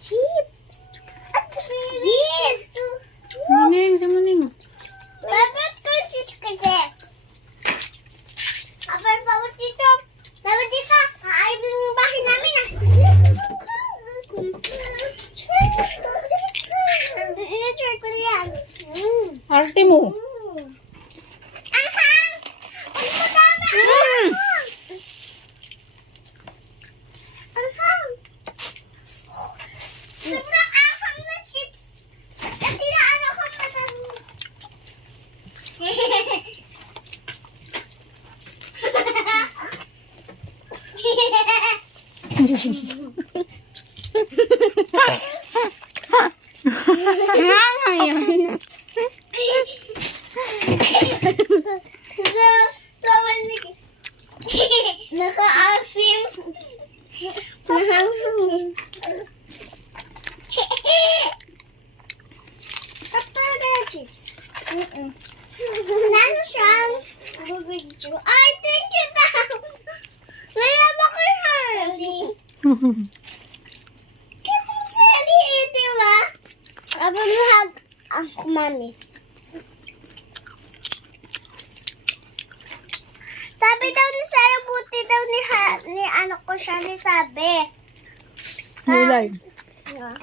Chips. Maning, sa maning. Bakit ko chips kasi? Apa yung bawat dito? Bawat dito! Ay, yung bahay namin ah! Ina-try ko yan. Arte mo. Ahang! Ang madami! Ahang! Ahang! Sobrang ahang na chips! Kasi naano ko madami. Nakaasim. Nahangin. Nano siyang bubidyo. Ay, thank you daw. Mayama ko yung Kaya sari eh, diba? Abamuhag ang kumami. Sabi daw ni Sarah, buti daw ni ano ko siya ni sabi. Nilay. Yeah.